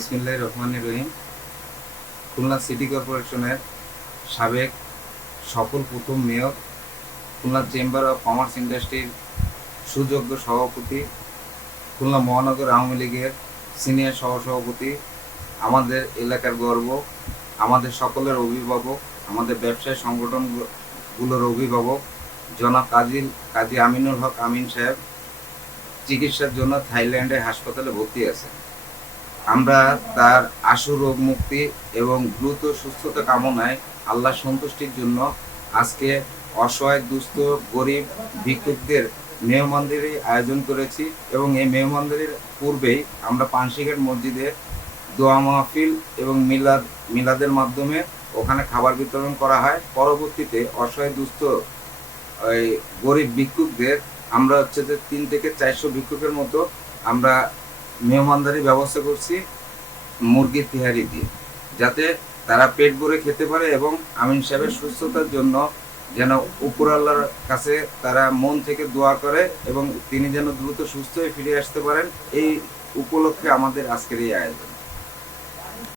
বিসমিল্লাহির রহমানির রহিম। খুলনা সিটি কর্পোরেশনের সাবেক সফল প্রথম mayor, Khulna chamber of commerce ইন্ডাস্ট্রির সুযোগ্য সভাপতি, খুলনা মহানগর আওয়ামী লীগের সিনিয়র সহসভাপতি, আমাদের এলাকার গর্ব, আমাদের সকলের অভিভাবক, আমাদের ব্যবসায়ী সংগঠনগুলোর অভিভাবক জনাব কাজী আমিনুল হক আমিন সাহেব চিকিৎসার জন্য থাইল্যান্ডের হাসপাতালে ভর্তি আছেন। আমরা তার আশু রোগ মুক্তি এবং দ্রুত সুস্থতা কামনায় আল্লাহ সন্তুষ্টির জন্য আজকে অসহায় দুস্থ গরিব ভিক্ষুকদের মেহমানদারির আয়োজন করেছি এবং এই মেহমানদারির পূর্বেই আমরা পানশিঘাট মসজিদে দোয়া মাহফিল এবং মিলাদের মাধ্যমে ওখানে খাবার বিতরণ করা হয়। পরবর্তীতে অসহায় দুস্থ ওই গরিব ভিক্ষুকদের আমরা যে 3 থেকে 400 ভিক্ষুকের মতো আমরা মেহমানদারির ব্যবস্থা করছি মুরগির তিহারি দিয়ে, যাতে তারা পেট ভরে খেতে পারে এবং আমিন সাহেবের সুস্থতার জন্য যেন উপর আল্লাহর কাছে তারা মন থেকে দোয়া করে এবং তিনি যেন দ্রুত সুস্থ হয়ে ফিরে আসতে পারেন। এই উপলক্ষে আমাদের আজকের এই আয়োজন।